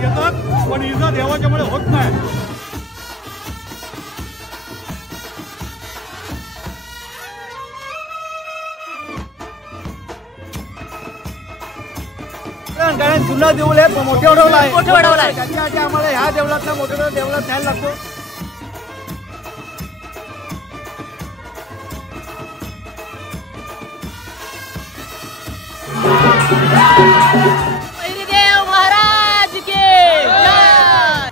करून घेतात, पण इजा देवाच्यामुळे होत नाही. कारण जुना देऊळ आहे, मोठे वडवला त्याच्यासाठी आम्हाला ह्या देवळातला मोठ्या देवळात जायला लागतो. बहिरीदेव महाराज के जय.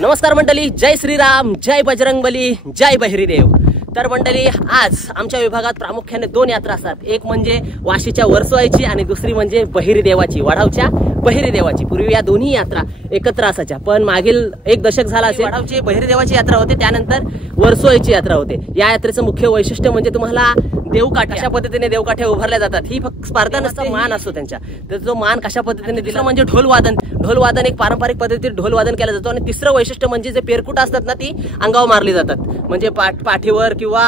नमस्कार मंडळी, जय श्रीराम, जय बजरंगबली, जय बहिरीदेव. तर मंडळी, आज आमच्या विभागात प्रामुख्याने 2 यात्रा असतात. एक म्हणजे वाशीच्या वर्सोवाईची आणि दुसरी म्हणजे बहिरीदेवाची, वडावच्या बहिरीदेवाची. पूर्वी या दोन्ही यात्रा एकत्र असायच्या, पण मागील 1 दशक झाला असेल वडावची बहिरीदेवाची यात्रा होते, त्यानंतर वर्सोवाईची यात्रा होते. या यात्रेचं मुख्य वैशिष्ट्य म्हणजे तुम्हाला देवकाठ कशा पद्धतीने देवकाठे उभारल्या जातात ही फक्त स्पर्धा नसता, मान असतो त्यांच्या. तर तो मान कशा पद्धतीने दिला म्हणजे ढोलवादन एक पारंपरिक पद्धतीने ढोलवादन केलं जातो. आणि तिसरं वैशिष्ट्य म्हणजे जे पेरकुट असतात ना, ती अंगावर मारली जातात. म्हणजे पाठीवर किंवा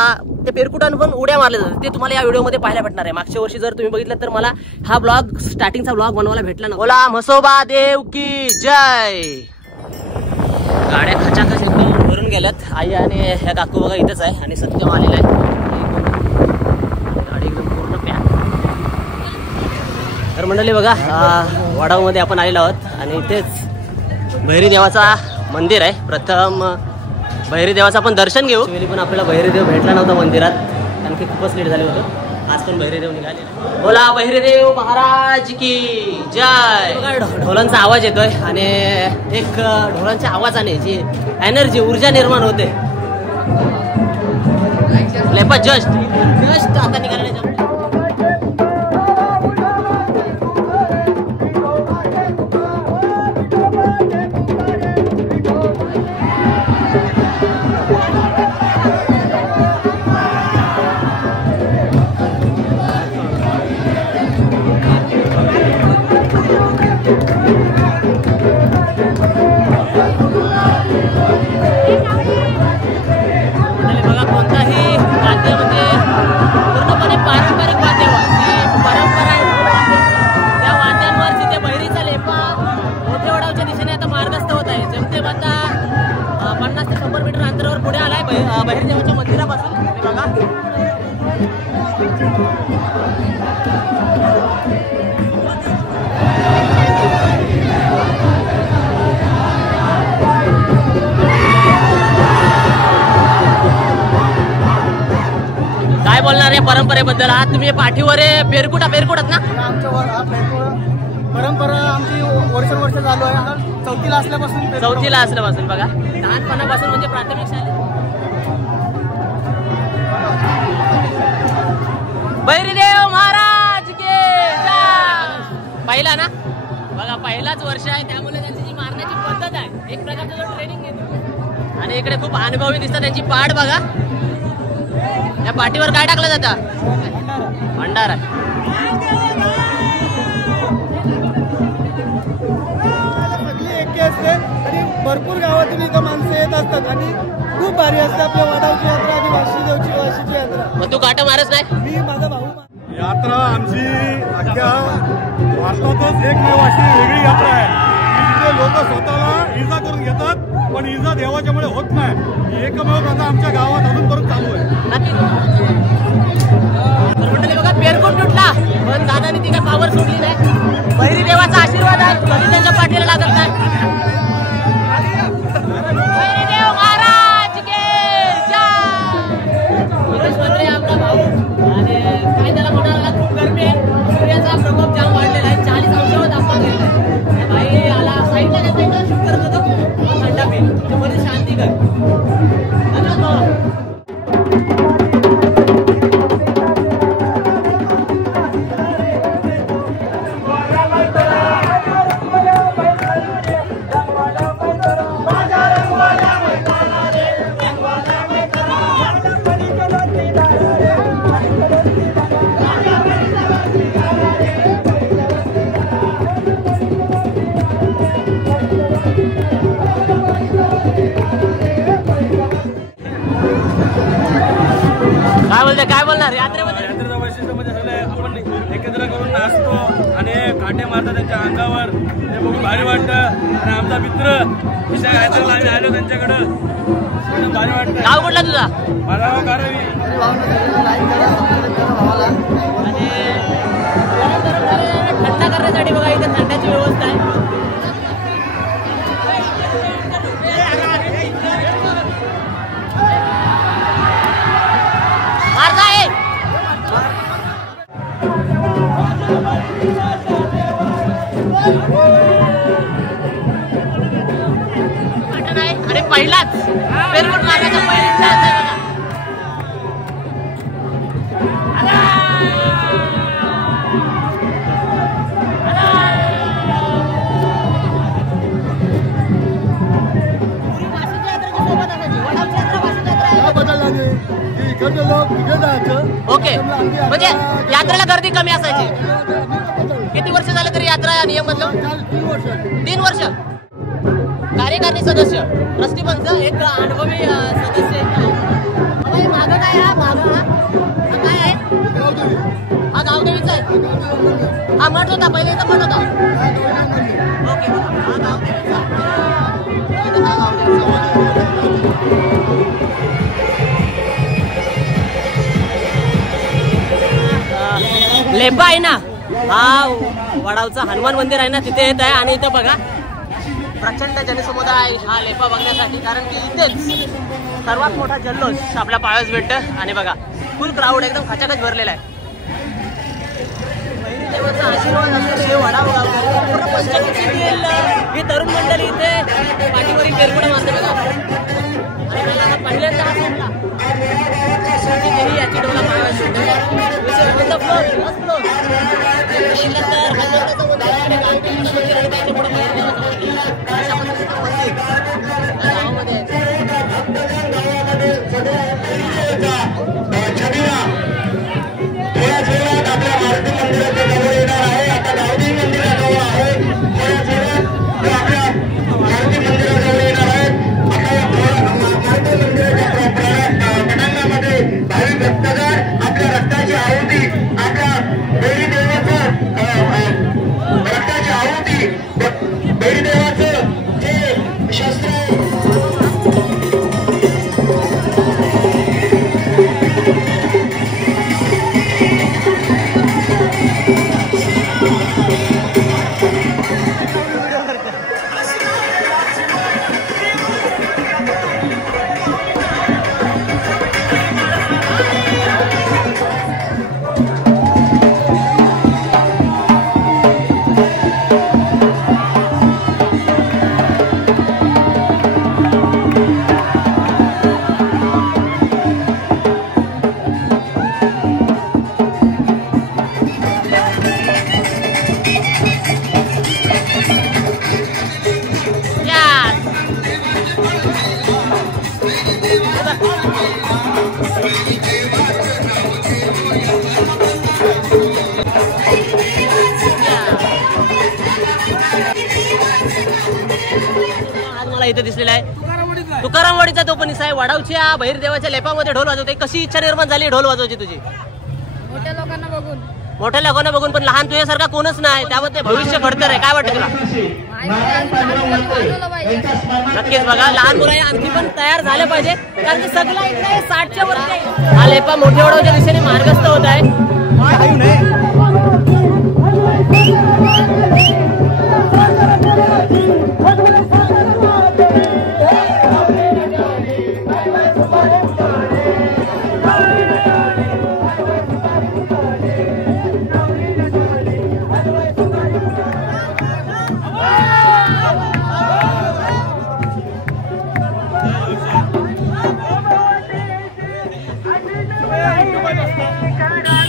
ते पेरकुटांवर पण उड्या मारल्या जातात. ते तुम्हाला या व्हिडिओमध्ये पाहायला भेटणार आहे. मागच्या वर्षी जर तुम्ही बघितलं तर मला हा ब्लॉग स्टार्टिंगचा ब्लॉग बनवायला भेटला ना. बोला म्हसोबा देव की जय. गाड्या खचाखच एकदम भरून गेल्यात. आई आणि ह्या काकू बघा इथंच आहे आणि सत्यम आलेला आहे. तर मंडळी बघा, वडावमध्ये आपण आलेलो आहोत आणि इथेच भैरीदेवाचा मंदिर आहे. प्रथम भैरीदेवाचं आपण दर्शन घेऊ. वेळी पण आपल्याला भैरीदेव भेटला नव्हता मंदिरात, कारण की खूपच लेट झालं होतं. आज पण भैरीदेव निघाले. बोला भैरीदेव महाराज की जय. बघा ढोलांचा आवाज येतोय आणि एक ढोलांच्या आवाजाने जी एनर्जी ऊर्जा निर्माण होते. जस्ट आता निघालेले. बहिरीदेवाच्या मंदिरापासून बघा. काय बोलणार आहे परंपरेबद्दल? आज तुम्ही पाठीवर पेरकुटात ना? आमच्या परंपरा आमची वर्ष चालू आहे. चौथीला असल्यापासून बघा, लहानपणापासून म्हणजे प्राथमिक शाळेत. बहिरीदेव महाराज के जय. पहिला ना बघा, पहिलाच वर्ष आहे, त्यामुळे त्यांची जी मारण्याची पद्धत आहे एक प्रकारचं जो ट्रेनिंग घेतो. आणि इकडे खूप अनुभवी दिसतात. त्यांची पाठ बघा. या पाठीवर काय टाकलं जातं? भंडारा. आणि भरपूर गावातून इथं माणसं येत असतात आणि खूप भारी असते आपल्या वडावची यात्रा आणि वाशीची यात्रा. मग तू काटा मारच नाही? मी माझा भाऊ. यात्रा आमची अख्ख्या भारतातच एकमेव अशी वेगळी यात्रा आहे की जिथे लोक स्वतःला इजा करून घेतात, पण इजा देवाच्यामुळे होत नाही. एकमेव प्रथा आमच्या गावात अजूनपर्यंत चालू आहे. बघा, पेरकुट तुटला पण दादानी ती काय पावर सोडली नाही. बहिरीदेवाचा आशीर्वाद आहे, कधी त्यांच्या पाठीला लागत नाही. बहिरीदेव महाराज के जय. आपला भाऊ आणि काय त्याला म्हणाला, खूप गरमी आहे, सूर्याचा प्रकोप जाम वाढलेला आहे. 40 अंशावर तापमान गेलेलं आहे. भाई आला साईडला जाता शूट करत होतो. थंडा पे मध्ये शांती कर. काय बोलणार यात्रेबद्दल? यात्रेचं वैशिष्ट्य म्हणजे आपण एकत्र करून नाचतो आणि काटे मारतो. मारतात त्यांच्या अंगावर, ते बघून भारी वाटतं. आणि आमचा मित्र विशाख हैदराबाद आम्ही आलो त्यांच्याकडं, भारी वाटतं. गाव कुठला तुझा? माझा गाव गारवी. आणि थंड करण्यासाठी बघा इथे थंडाची व्यवस्था आहे. आणि पहिलाच पेरगुट मारण्याचा पहिलीच चान्स आहे बघा. ओके, म्हणजे यात्रेला गर्दी कमी असायची. किती वर्ष झालं तरी यात्रा नियम बदलून? 3 वर्ष. कार्यकारिणी सदस्य, ट्रस्टीपंच, एक अनुभवी सदस्य. मागं काय हा? मागं हा काय आहे? हा गावदेवीचा आहे. हा मठ होता पहिले, इथं मठ होता. ओके, हा गावदेवीचा. हा गावदेवीचा लेपा आहे ना, हा वडावचा हनुमान मंदिर आहे ना, तिथे येत आहे. आणि इथं बघा प्रचंड जनसमुदाय हा लेपा बघण्यासाठी, कारण की इथेच सर्वात मोठा जल्लोष आपल्या पाहायला भेटतं. आणि बघा फुल क्राऊड एकदम खचाखच भरलेला आहे. देवाचा आशीर्वाद असलेले वडाव पूर्ण पंचायतीतील ही तरुण मंडळी इथे पाठीवरील पेरगुडा मारते बघा. आणि पहिल्यांदा हा सोडला शेवटी याची डोला पाहायला इथे दिसलेला आहे तुकारामवाडीचा तो पण आहे. वडावच्या बहिरदेवाच्या लेपामध्ये ढोल वाजवते. कशी इच्छा निर्माण झाली ढोल वाजवायची तुझी? मोठ्या लोकांना बघून. पण लहान तुझ्यासारखा कोणच नाही, त्यामध्ये भविष्य घडतर आहे. काय वाटतं तुला? नक्कीच बघा, लहान मुलं आणखी पण तयार झाले पाहिजे, कारण की सगळं इकडे 60च्या वरती हा लेपा मोठ्या वडावच्या दिशेने मार्गस्थ होत आहे.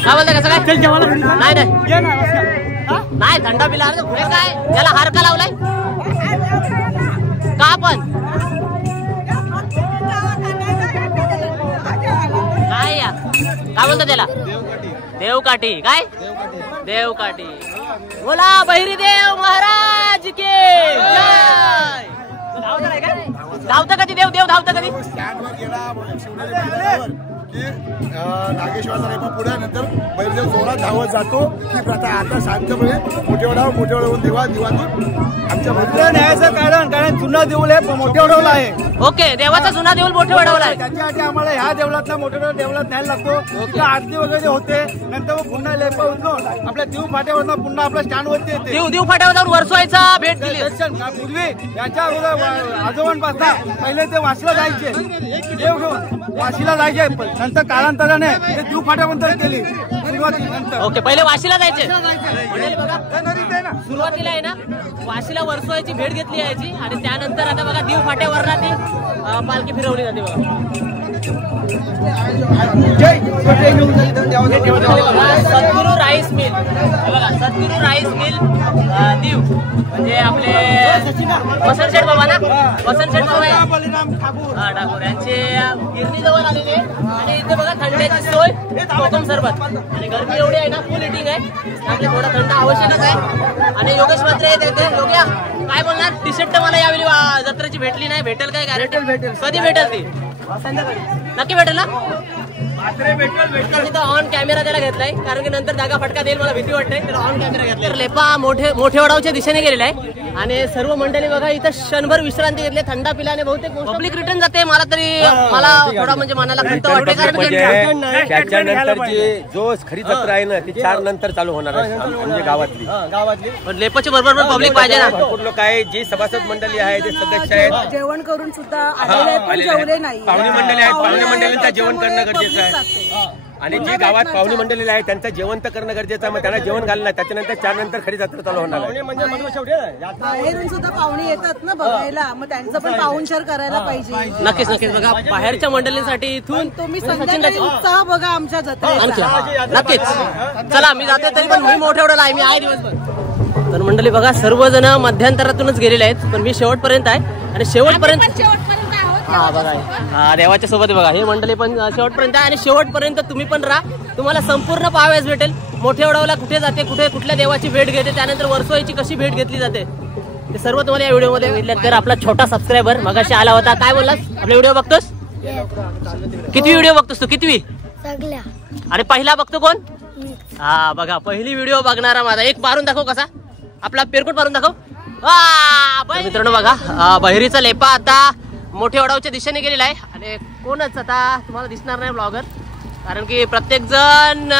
काय बोलता कसं काय? नाही थंडा पिला पुढे काय याला हार का लावलाय का? पण काय या काय बोलता त्याला? देवकाठी. काय देवकाठी? बोला बहिरी देव महाराज के जय. धावता कधी देव धावता कधी? की नागेश्वराचा रेपा पुढे नंतर बैलदेव जोरात धावत जातो की प्रथा आता शांतपणे मोठे वडावून दिवातून आमच्या न्यायाचं कारण जुना देऊळ आहे मोठे वडवला आहे. ओके, देवाचा जुना देऊळ मोठे वडवला आहे. त्याच्यासाठी आम्हाला ह्या देवळातला मोठे देवळात न्यायला लागतो. तिथं आरती वगैरे होते, नंतर पुन्हा लेपा उचलून आपल्या देव फाट्यावरनं पुन्हा आपल्या स्टँडवरती येते. देव फाट्यावर जाऊन वर्सोईचा भेट दिली. पूर्वी याच्या अगोदर आजोबांपासून पहिले ते वाशीला जायचे, देव घेऊन वाशीला जायचे. नंतर कालांतराने ते देव फाट्यापर्यंत केली सुरुवातीनंतर. ओके, पहिले वाशीला जायचे. सुरुवातीला आहे ना वाशीला वर्सोईची भेट घेतली यायची आणि त्यानंतर आता बघा देव फाट्यावर ती पालखी फिरवली जाते बघा. सद्गुरू राईस मिल बघा, सद्गुरू राईस मिल दीव म्हणजे आपले वसंत शेठ बाबा ना, वसंत शेठ बाबा ठाकूर यांचे गिरणीजवळ आलेले आणि इथे बघा थंड्याची सोय, कोकम सरबत आणि गरमी एवढी आहे ना फुल हिटिंग आहे, आपले थोडा थंड आवश्यकच आहे. आणि योगेश मात्र येते योग्या काय बोलणार, टी शर्ट मला यावेळी जत्रेची भेटली नाही, भेटेल काय गॅरंटी? कधी भेटेल ती? नक्की भेटेल ना? ऑन कॅमेरा त्याला घेतलाय कारण की नंतर जागा फटका देईल, मला भीती वाटते. त्याला ऑन कॅमेरा घेतला. लेपा मोठे वडावच्या दिशेने गेलेला आहे आणि सर्व मंडळी बघा इथं क्षणभर विश्रांती घेतली, थंडा पिल्याने बहुतेक पब्लिक रिटर्न जाते. मला थोडा म्हणजे मनाला खंत वाटते कारण त्याच्यानंतर जो खरी जत्रा आहे ना ती 4 नंतर चालू होणार आहे म्हणजे गावातली. पण लेपाच्या बरोबर पण पब्लिक पाहिजे ना. भरपूर लोक आहे, जी सभासद मंडळी आहे, जे सदस्य आहेत, जेवण करून सुद्धा जेवले नाही. पाहुणे मंडळी आहेत, पाहुणे मंडळींचं जेवण करणं गरजेचं आहे. आणि जे गावात पाहुणे मंडळी आहे त्यांचं जेवण तर करणं गरजेचं आहे. मग त्यांना जेवण घालणार, त्याच्यानंतर 4 नंतर खरी जत्रा चालू होणार आहे. बाहेरून सुद्धा पाहुणे येतात ना बघायला, मग त्यांचं पण पाहुणचार करायला पाहिजे. नक्कीच बघा बाहेरच्या मंडळींसाठी इथून तुम्ही संध्याकाळी उत्साह बघा आमच्या जत्रेचा. नक्कीच. चला मी जाते तरी पण मी मोठ्या एवढा आहे, मी आहे दिवसभर. तर मंडळी बघा सर्वजण मध्यांतरातूनच गेलेले आहेत पण मी शेवटपर्यंत आहे आणि शेवटपर्यंत हा बघा हा देवाच्या सोबत बघा हे मंडळी पण शेवटपर्यंत आहे आणि शेवटपर्यंत तुम्ही पण राहा, तुम्हाला संपूर्ण पाहावयास भेटेल. मोठ्या वडावला कुठे जाते, कुठल्या देवाची भेट घेते, त्यानंतर वर्सोईची कशी भेट घेतली जाते ते सर्व तुम्हाला या व्हिडिओमध्ये भेटले. तर आपला छोटा सबस्क्रायबर मगाशी आला होता, काय बोललास? आपला व्हिडिओ बघतोस? किती व्हिडिओ बघतोस तू? कितवी? आणि पहिला बघतो कोण? हा बघा पहिली व्हिडिओ बघणारा माझा एक मारून दाखव, कसा आपला पेरकोट मारून दाखव. मित्रांनो बघा बहिरीचा लेपा आता मोठ्या वडावच्या दिशेने गेलेला आहे आणि कोणच आता तुम्हाला दिसणार नाही ब्लॉगर कारण की प्रत्येक जण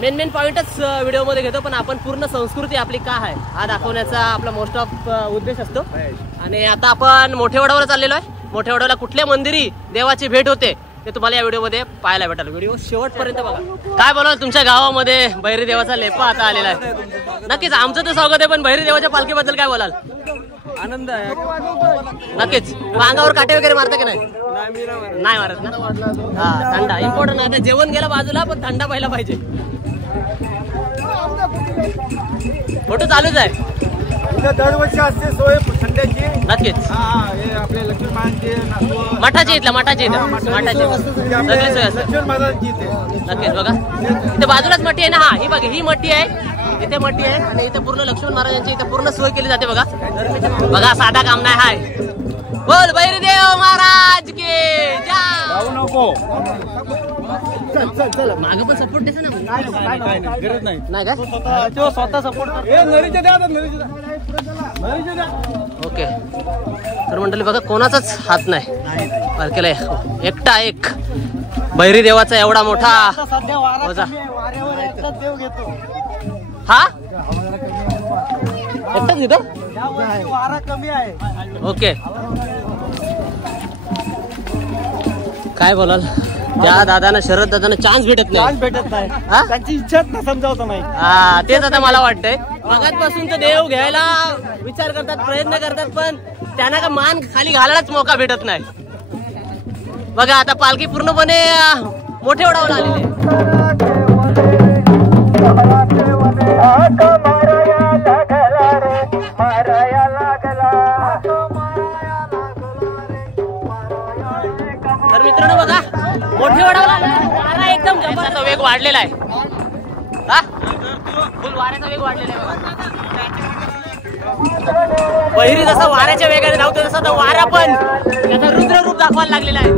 मेन पॉइंटच व्हिडिओमध्ये घेतो पण आपण पूर्ण संस्कृती आपली काय आहे हा दाखवण्याचा आपला मोस्ट ऑफ उद्देश असतो. आणि आता आपण मोठ्या वडावर चाललेलो आहे. मोठ्या वडावला कुठल्या मंदिरी देवाची भेट होते ते तुम्हाला या व्हिडिओमध्ये पाहायला भेटेल. व्हिडिओ शेवटपर्यंत बघा. काय बोलाल तुमच्या गावामध्ये बहिरी देवाचा लेपा आता आलेला आहे. नक्कीच आमचं तर स्वागत आहे पण बहिरी देवाच्या पालखीबद्दल काय बोलाल? आनंद आहे नक्कीच. अंगावर काटे वगैरे मारता की नाही? नाही मारत ना. हा थंडा इम्पॉर्टंट आहे. जेवण गेला बाजूला पण थंडा पाहिला पाहिजे. फोटो चालूच आहे. दरवर्षी असते सोय थंड्याची. नक्कीच आपले लक्ष्मीमायांची मठाची इथला मठाची सगळी सोय असते. नक्कीच बघा इथे बाजूलाच मठी आहे ना. हा ही बघा ही मठी आहे इथे मठी आहे आणि इथे पूर्ण लक्ष्मण महाराजांची इथे पूर्ण सोय केली जाते. बघा साधा काम नाही हाय. बोल बहिरी देव महाराज के जय. मागे पण सपोर्ट देतो ना. गरज नाही नाही का तो स्वतः सपोर्ट. ओके तर मंडळी बघा कोणाचाच हात नाही पालखीला एकटा एक बहिरी देवाचा एवढा मोठा वजा. देव घेतो हा एकटाच घेतो. वारा कमी आहे. ओके काय बोलाल त्या दादांना शरद दादांना चान्स भेटत नाही. हा? त्यांची इच्छा ना समजावतो नाही. हा तेच आता मला वाटतंय मगाचपासून तर देव घ्यायला विचार करतात प्रयत्न करतात पण त्यांना का मान खाली घालायलाच मौका भेटत नाही. बघा आता पालखी पूर्णपणे मोठे वडावर आलेली तर मित्रांनो बघा मोठे वडावर एकदम जबरदस्त वेग वाढलेला आहे. हा फुल वाऱ्याचा वेग वाढलेला आहे बघा. बहिरी जसा वाऱ्याच्या वेगाने धावतो तसा तो वारा पण त्याचा रुद्र रूप दाखवायला लागलेला आहे.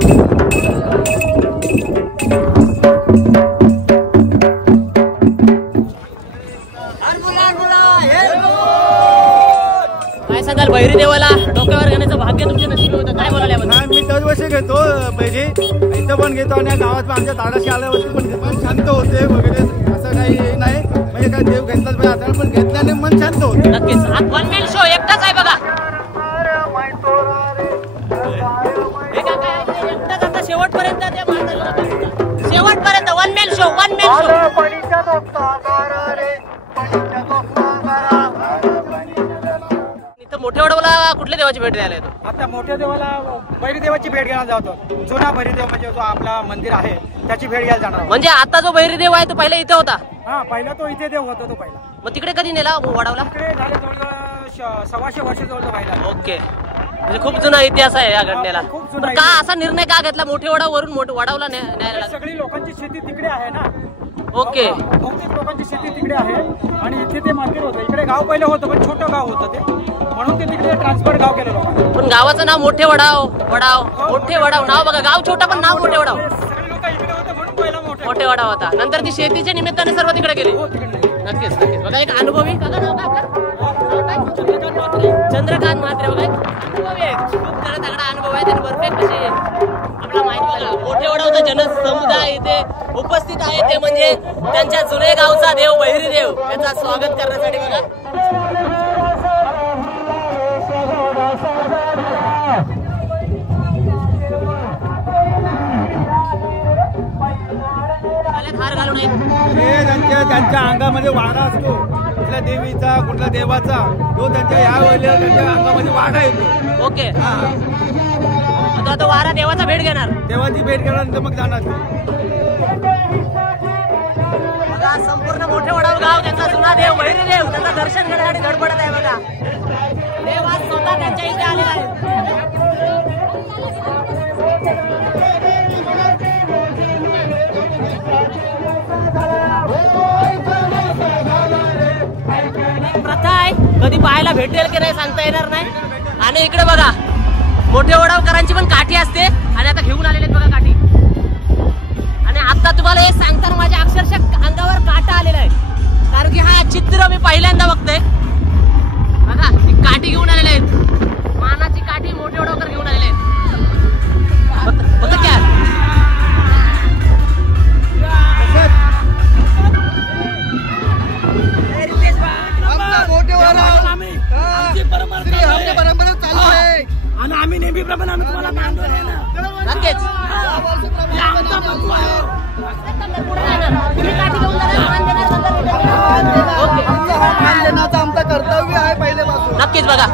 होतं, काय बोलायला याबद्दल? नाही, मी दरवर्षी घेतो पैसे, इथं पण घेतो आणि गावात पण आमच्या दादाशी आल्यावरती पण शांत होते वगैरे, असं काही हे नाही. म्हणजे काय देव घेतलाच पाहिजे, आता पण घेतल्याने मन शांत होते. नक्कीच. वन मॅन शो एकटाच आहे बघा, एकटाच आता शेवटपर्यंत ते मारतात, शेवटपर्यंत one man show, one man show. इथं मोठ्या वडवला कुठल्या देवाची भेट द्यायला येतो? आता मोठ्या देवाला भैरीदेवाची भेट घ्यायला जातो. जुना भैरीदेव म्हणजे जो आपला मंदिर आहे त्याची भेट घ्यायला जाणार. म्हणजे आता जो बहिरीदेव आहे तो पहिला इथे होता? हा, पहिला तो इथे देव होता तो पहिला. मग तिकडे कधी नेला वडावला? तिकडे झाले जवळ 125 वर्ष जवळ व्हायला. ओके, म्हणजे खूप जुना इतिहास आहे या घटनेला. खूप जुना पण का असा निर्णय का घेतला मोठे वडावरून वडावला न्यायला लागला? सगळी लोकांची शेती तिकडे आहे ना. ओके, बहुतेक लोकांची शेती तिकडे आहे आणि इथे ते मंदिर होतं. इकडे गाव पहिलं होतं पण छोटं गाव होतं ते, म्हणून ते तिकडे ट्रान्सफर गाव केलं लोकांना. पण गावाचं नाव मोठे वडाव, वडाव मोठे वडाव नाव बघा, गाव छोटा पण नाव मोठे वडाव. सगळे लोक इकडे होते म्हणून पहिला मोठे वडाव होता. नंतर ती शेतीच्या निमित्ताने सर्व तिकडे गेली. नक्कीच नक्कीच. बघा एक अनुभवी, काका नाव काय आपलं? चंद्रकांत म्हात्रे. बघा एक अनुभवी आहे, खूप जरा तगडा अनुभव आहे, त्याने परफेक्ट कशी आपला माहिती लागला. मोठे वडावचा जनसमुदाय इथे उपस्थित आहे, ते म्हणजे त्यांच्या जुने गावचा देव बहिरीदेव, त्याचा स्वागत करण्यासाठी. बघा हार घालून त्यांच्या अंगामध्ये वाडा असतो, कुठल्या देवीचा कुठल्या देवाचा, तो त्यांच्या या वेळेला त्यांच्या अंगामध्ये वाडा येतो. ओके, आता वारा देवाचा भेट घेणार, देवाची भेट घेणार मग जाणार. बघा संपूर्ण मोठे वडाव गाव त्यांचा जुना देव बहिरीदेव त्यांचा दर्शन घेण्यासाठी धडपडत आहे. बघा देव आज स्वतः त्यांच्या इथे आलेला आहे. प्रथा आहे, कधी पाहायला भेटेल की नाही सांगता येणार नाही. आणि इकडे बघा मोठे वडावकरांची पण काठी असते आणि आता घेऊन आलेले बघा काठी. आणि आता तुम्हाला हे सांगताना माझ्या अक्षरशः अंगावर काटा आलेला आहे, कारण की हा चित्र मी पहिल्यांदा बघतोय. बघा ती काठी घेऊन आलेले आहेत, मानाची काठी मोठे वडावकर घेऊन आलेले आहेत. क्या परंपरा चालू आहे आणि आम्ही नेहमीप्रमाणे आम्ही तुम्हाला मानतो आहे ना. नक्कीच मान देण्याचं आमचं कर्तव्य आहे पहिल्यापासून. नक्कीच. बघा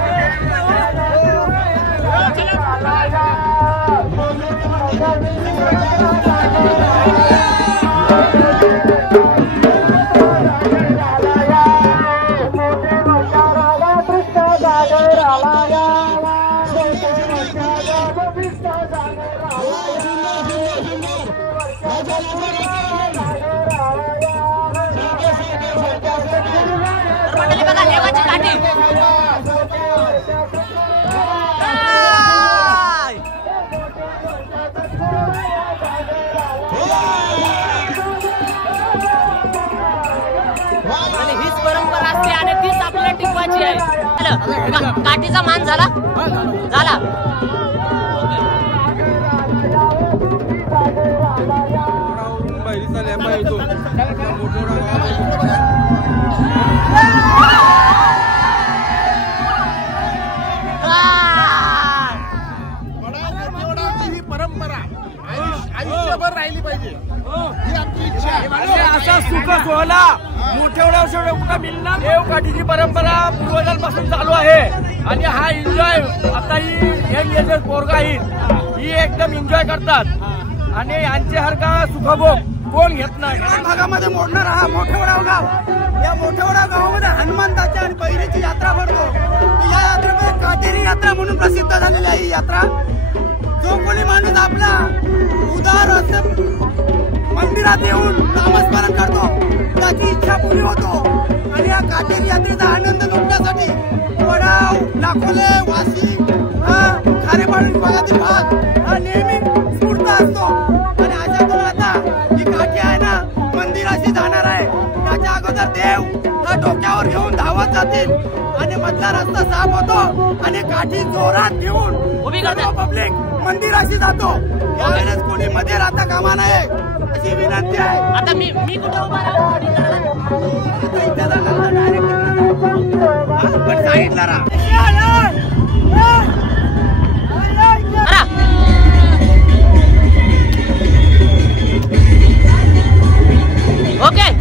बघा देवाची काठी. आणि हीच परंपरा असते आणि तीच आपल्याला टिकवायची आहे. काठीचा मान झाला झाला. ही परंपरा आयुष्यभर राहिली पाहिजे ही आमची इच्छा आहे. असा सुख सोहळा मोठ्या वडावर कुठं मिळणार. देवकाठीची परंपरा पूर्वजांपासून चालू आहे आणि हा एन्जॉय आता ही यंग एजेस पोरगा ही एकदम एन्जॉय करतात आणि यांच्यासारखा सुखभोग कोण घेत नाही. भागामध्ये मोडणार हा मोठे वडाव गाव. या मोठ्या वडाव गावामध्ये हनुमंताची आणि बहिरीची यात्रा भरतो. या यात्रेमध्ये काटेरी यात्रा म्हणून प्रसिद्ध झालेली आहे ही यात्रा. जो कोणी माणूस आपला उदार असं मंदिरात येऊन नामस्मरण करतो त्याची इच्छा पूर्ण होतो. आणि या काटेरी यात्रेचा आनंद लुटण्यासाठी वडाव, लाखोले, वाशी, खारेपाडी विभागातील भाग हा नेहमी स्फूर्त असतो. आणि अशातून आता ही काठी आहे ना मंदिराशी जाणार आहे. त्याच्या अगोदर देव हा डोक्यावर घेऊन धावत जातील आणि मधला रस्ता साफ होतो आणि काठी जोरात घेऊन उभी करतात. पब्लिक मंदिराशी जातो. यावेळेस कोणी मध्ये राहता कामा नये अशी विनंती आहे. आता मी कुठे उभा राहू? पण साईडला राहा. ओके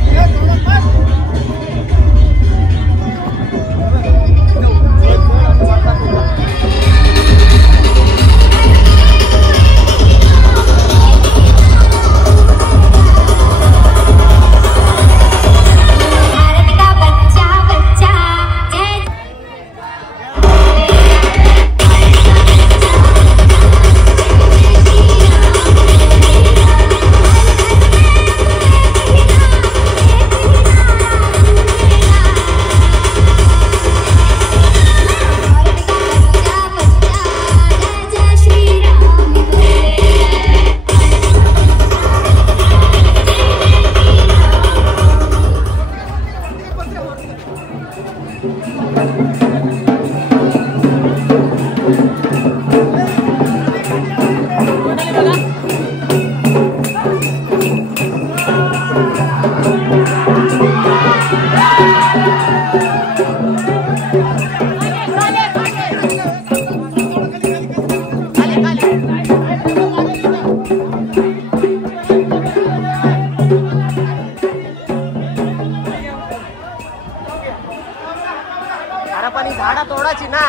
पण झाडा तोडायची ना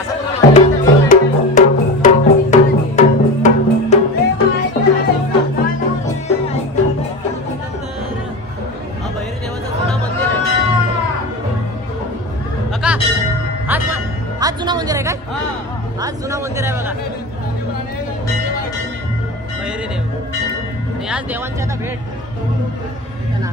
असं बहिरी देवाचं जुना मंदिर आहे. काका हाच जुना मंदिर आहे काय? हाच जुना मंदिर आहे बघा बहिरी देव. आणि आज देवांची आता भेट ना